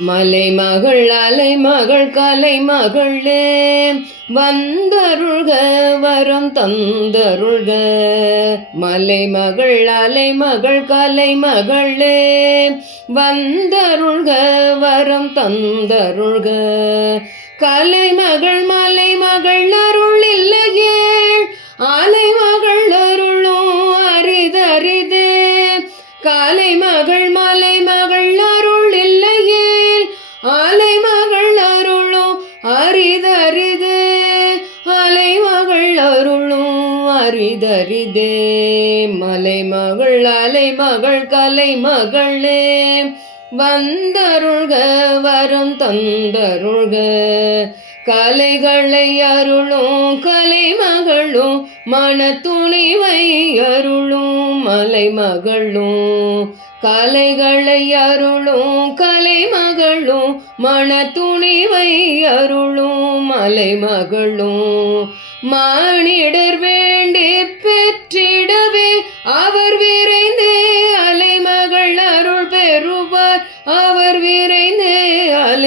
மலை மகள் அலை மகள் கலை மகளே வந்தருள்க வரம் தந்தருள்க. மலை மகள் அலை மகள் கலை மகளே வந்தருள்க வரம் தந்தருள்க. கலை மகள் மலை மகள் அருள் இல்லையே அலை மகள் அருளும் அரிதரிது. கலை மகள் மலை அருளும் அரிதரிதே மலை மகள் அலை மகள் கலை மகளே வந்தருள்க வரும் தந்தருள்க. கலைகளை அருளும் கலை மகளும் துணிவை அருளும் மலை மகளும் கலைகளை அருளும் கலை மகளும் மனத்துணிவை அருளும் மலை மகளும் மானிடர் வேண்டி பெற்றிடவே அவர் விரைந்தே அலைமகள் அருள் பெறுவார். அவர் விரைந்தே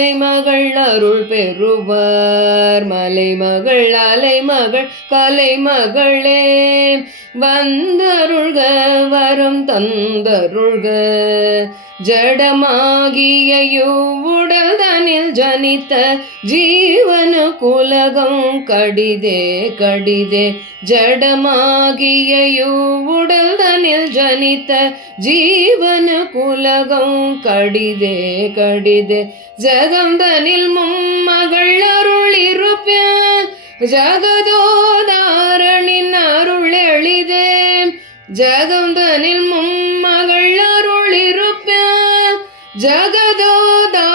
மலைமகள் அருள் பெறுவார். மலைமகள் அலைமகள் கலைமகளே. வந்தருள்க வரம் தந்தருள்க. ஜடமாகிய உடல் தனில் ஜனித்த ஜீவ குலகம் கடிதே கடிதே. ஜடமாகிய உடல்தனில் ஜனித்த ஜீவன குலகம் கடிதே கடிதே. ஜகந்தனில் மும்மகள் அருள் இருப்பான் ஜகதோதாரணின் அருள் எளிதே. ஜகந்தனில் மும்மகள் அருள் ஜகதோதா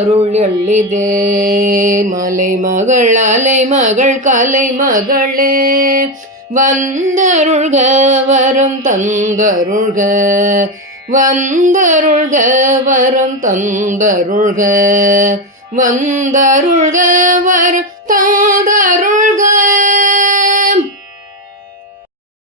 ஜகதோதாரணின் அருள் எளிதே மலை மகள் அலை மகள் கலை மகளே வந்தருள்க வரம் தந்தருள்க. வந்தருள்க வரம் தந்தருள்க. வந்தருள்க வரம்